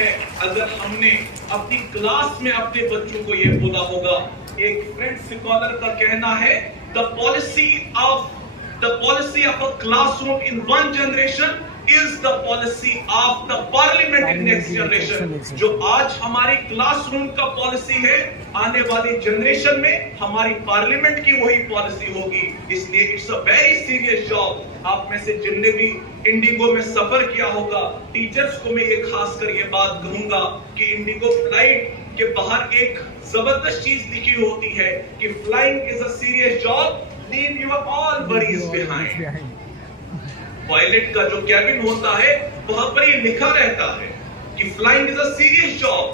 है अगर हमने अपनी क्लास में अपने बच्चों को ये बोला होगा। एक फ्रेंच स्कॉलर का कहना है, the policy of a classroom in one generation is the policy of the parliament in next generation। जो आज हमारी क्लासरूम का पॉलिसी है, आने वाली जनरेशन में हमारी पार्लियामेंट की वही पॉलिसी होगी। इसलिए it's a very serious job. आप में से जिनने भी इंडिगो में सफर किया होगा, टीचर्स को मैं ये खासकर ये बात कहूंगा कि इंडिगो फ्लाइट के बाहर एक जबरदस्त चीज लिखी होती है कि flying is a serious job, leave your all worries behind. Pilot का जो कैबिन होता है वहां पर ये लिखा रहता है कि flying is a serious job,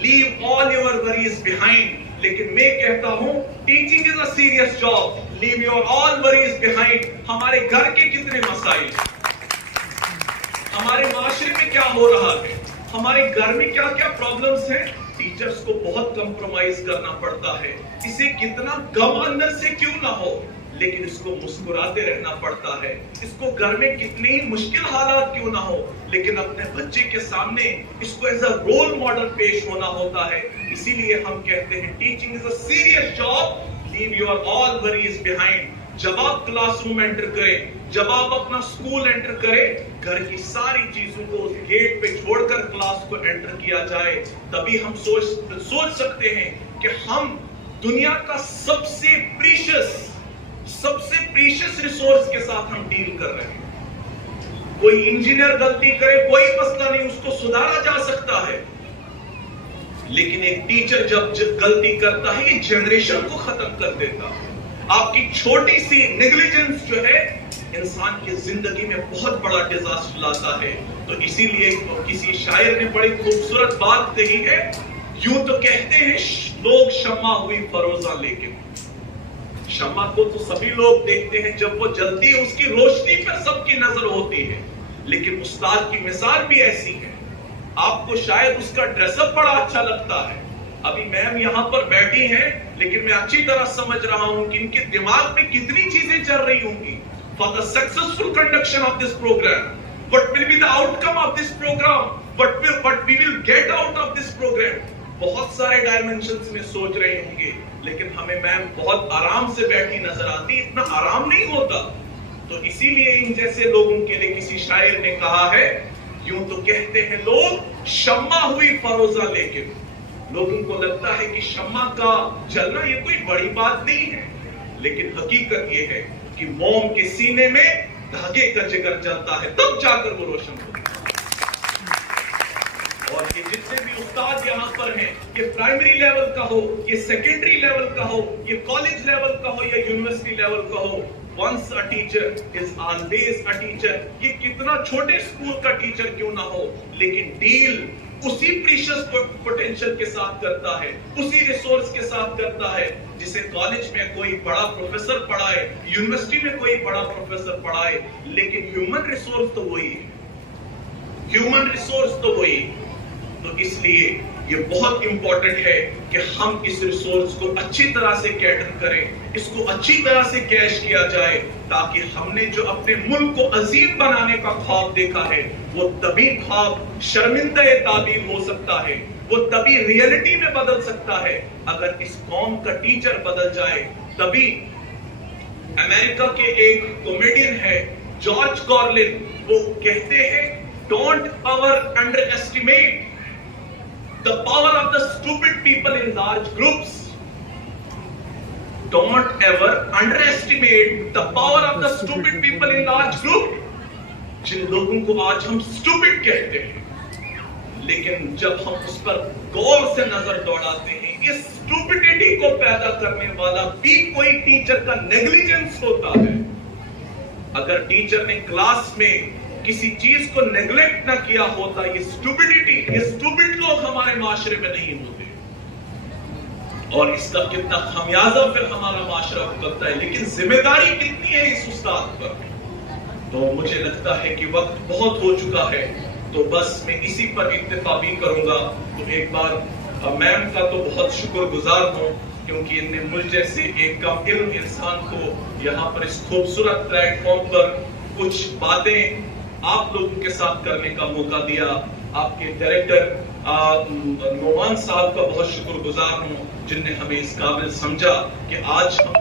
leave all your worries behind. लेकिन मैं कहता हूं teaching is a serious job, leave your all worries behind. हमारे घर के कितने मसाइल, हमारे माशरे में क्या हो रहा है, हमारे घर में क्या क्या प्रॉब्लम्स हैं, टीचर्स को बहुत कंप्रोमाइज करना पड़ता है। इसे कितना गम अंदर से क्यों ना हो, लेकिन इसको मुस्कुराते रहना पड़ता है। इसको घर में कितनी मुश्किल हालात क्यों ना हो, लेकिन अपने बच्चे के सामने इसको एज अ रोल मॉडल पेश होना होता है। इसीलिए हम कहते हैं teaching is a serious job, leave your all worries behind. जब आप क्लासरूम एंटर करें, जब आप अपना स्कूल एंटर करें, घर की सारी चीजों को उस गेट पे छोड़कर क्लास को एंटर किया जाए, तभी हम सोच सकते हैं कि हम दुनिया का सबसे प्रीशियस रिसोर्स के साथ हम डील कर रहे हैं। कोई इंजीनियर गलती करे, कोई मसला नहीं, उसको सुधारा जा सकता है। लेकिन एक टीचर जब गलती करता है, ये जनरेशन को खत्म कर देता है। आपकी छोटी सी नेग्लिजेंस जो है इंसान की जिंदगी में बहुत बड़ा डिजास्टर लाता है। तो इसीलिए किसी शायर ने बड़ी खूबसूरत बात कही है, यूं तो कहते हैं लोग शम्मा हुई फरोजा, लेकिन शम्मा को तो सभी लोग देखते हैं, जब वो जलती है उसकी रोशनी पर सबकी नजर होती है। लेकिन उस्ताद की मिसाल भी ऐसी है, आपको शायद उसका ड्रेसअप बड़ा अच्छा लगता है। अभी मैम यहाँ पर बैठी हैं, लेकिन मैं अच्छी तरह समझ रहा हूं कि इनके दिमाग में कितनी चीजें चल रही होंगी। For the successful conduction of this programme, what will be the outcome of this programme, what we will get out of this programme. बहुत सारे डायमेंशंस में सोच रहे होंगे, लेकिन हमें मैम बहुत आराम से बैठी नजर आती, इतना आराम नहीं होता। तो इसीलिए इन जैसे लोगों के लिए किसी शायर ने कहा है, यूं तो कहते हैं लोग शम्मा हुई फरोजा, लेकिन लोगों को लगता है कि शम्मा का जलना ये कोई बड़ी बात नहीं है। लेकिन हकीकत ये है कि मोम के सीने में धागे का जिगर जलता है, तब जाकर वो रोशन होता है। और ये जितने भी उस्ताद यहाँ पर हैं, ये प्राइमरी लेवल का हो, ये सेकेंडरी लेवल का हो, ये कॉलेज लेवल का हो या यूनिवर्सिटी लेवल का हो, once a teacher is always a teacher। ये कितना छोटे स्कूल का टीचर क्यों ना हो, लेकिन डील उसी प्रीशियस पोटेंशियल के साथ करता है, उसी रिसोर्स के साथ करता है जिसे कॉलेज में कोई बड़ा प्रोफेसर पढ़ाए, यूनिवर्सिटी में कोई बड़ा प्रोफेसर पढ़ाए। लेकिन ह्यूमन रिसोर्स तो वही है, ह्यूमन रिसोर्स तो वही। तो इसलिए ये बहुत इंपॉर्टेंट है कि हम इस रिसोर्स को अच्छी तरह से कैटर करें, इसको अच्छी तरह से कैश किया जाए, ताकि हमने जो अपने मुल्क को अजीम बनाने का ख्वाब देखा है, वो तभी ख्वाब शर्मिंदा ताबीर हो सकता है, वो तभी रियलिटी में बदल सकता है अगर इस कौम का टीचर बदल जाए। तभी अमेरिका के एक कॉमेडियन है जॉर्ज कार्लिन, वो कहते हैं, don't ever under estimate the power of the stupid people in large groups। Don't ever underestimate the power of the stupid people in large group। जिन लोगों को आज हम stupid कहते हैं, लेकिन जब हम उस पर गौर से नजर दौड़ाते हैं, ये stupidity को पैदा करने वाला भी कोई टीचर का नेग्लिजेंस होता है। अगर टीचर ने क्लास में किसी चीज को नेग्लेक्ट ना किया होता, ये स्टूपिडिटी, ये स्टूपिड लोग हमारे माशरे में नहीं होते। और इसका कितना खमियाजा फिर हमारा माशरा भुगतता है। लेकिन जिम्मेदारी कितनी है इस उस्ताद पर। तो मुझे लगता है कि वक्त बहुत हो चुका है, तो बस मैं इसी पर इत्तेफा भी करूंगा। तो एक बार मैम का तो बहुत शुक्रगुजार हूं, क्योंकि इनने मुझ जैसे एक कम इल्म इंसान को यहाँ पर इस खूबसूरत प्लेटफॉर्म पर कुछ बातें आप लोगों के साथ करने का मौका दिया। आपके डायरेक्टर नोमान साहब का बहुत शुक्रगुजार हूं, जिनने हमें इस काबिल समझा कि आज हम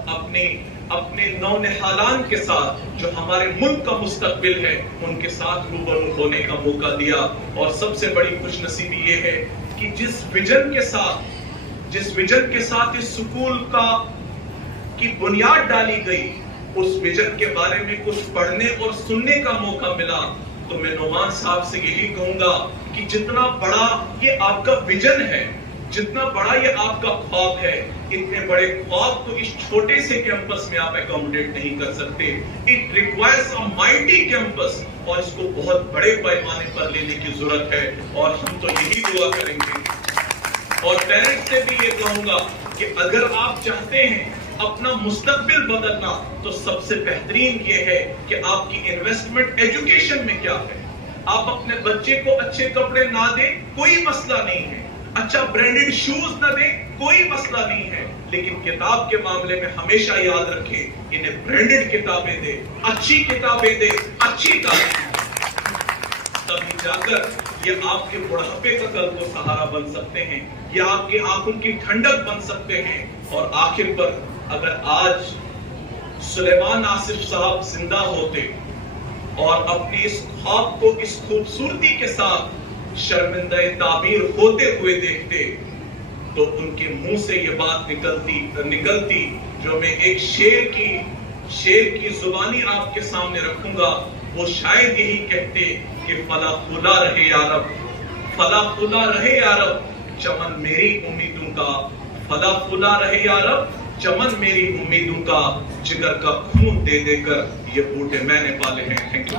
अपने नौनिहालान के साथ जो हमारे मुल्क का मुस्तकबिल है उनके साथ रूबरू होने का मौका दिया। और सबसे बड़ी खुशनसीबी ये है कि जिस विजन के साथ इस स्कूल की बुनियाद डाली गई, उस विजन के बारे में कुछ पढ़ने और सुनने का मौका मिला। तो मैं नोमान साहब से यही कहूंगा कि जितना बड़ा ये आपका विजन है, जितना बड़ा ये आपका ख्वाब है, इतने बड़े ख्वाब तो इस छोटे से कैंपस में आप एकोमोडेट नहीं कर सकते। It requires a mighty campus, और इसको बहुत बड़े पैमाने पर लेने की जरूरत है। और हम तो यही दुआ करेंगे और पेरेंट्स से भी ये कहूंगा कि अगर आप चाहते हैं अपना मुस्तकबिल बदलना, तो सबसे बेहतरीन ये है कि आपकी इन्वेस्टमेंट एजुकेशन में क्या है। आप अपने बच्चे को अच्छे कपड़े ना दें, कोई मसला नहीं है, अच्छा ब्रांडेड शूज ना दें, कोई मसला नहीं है, लेकिन किताब के मामले में हमेशा याद रखें, इन्हें ब्रांडेड किताबें दें, अच्छी किताबें दें, अच्छी तालीम, तभी जाकर ये आपके बुढ़ापे का कल को सहारा बन सकते हैं, ये आपकी आंखों की ठंडक बन सकते हैं। और आखिर पर अगर आज सुलेमान आसिफ साहब जिंदा होते और अपने इस ख्वाब को इस खूबसूरती के साथ शर्मिंदा ताबीर होते हुए देखते, तो उनके मुंह से ये बात निकलती जो मैं एक शेर की जुबानी आपके सामने रखूंगा। वो शायद यही कहते कि फला खुला रहे यारब, फला खुला रहे यारब, चमन मेरी उम्मीदों का, फला खुला रहे यारब, चमन मेरी उम्मीदों का, जिगर का खून दे देकर ये बूटे मैंने पाले हैं। Thank you.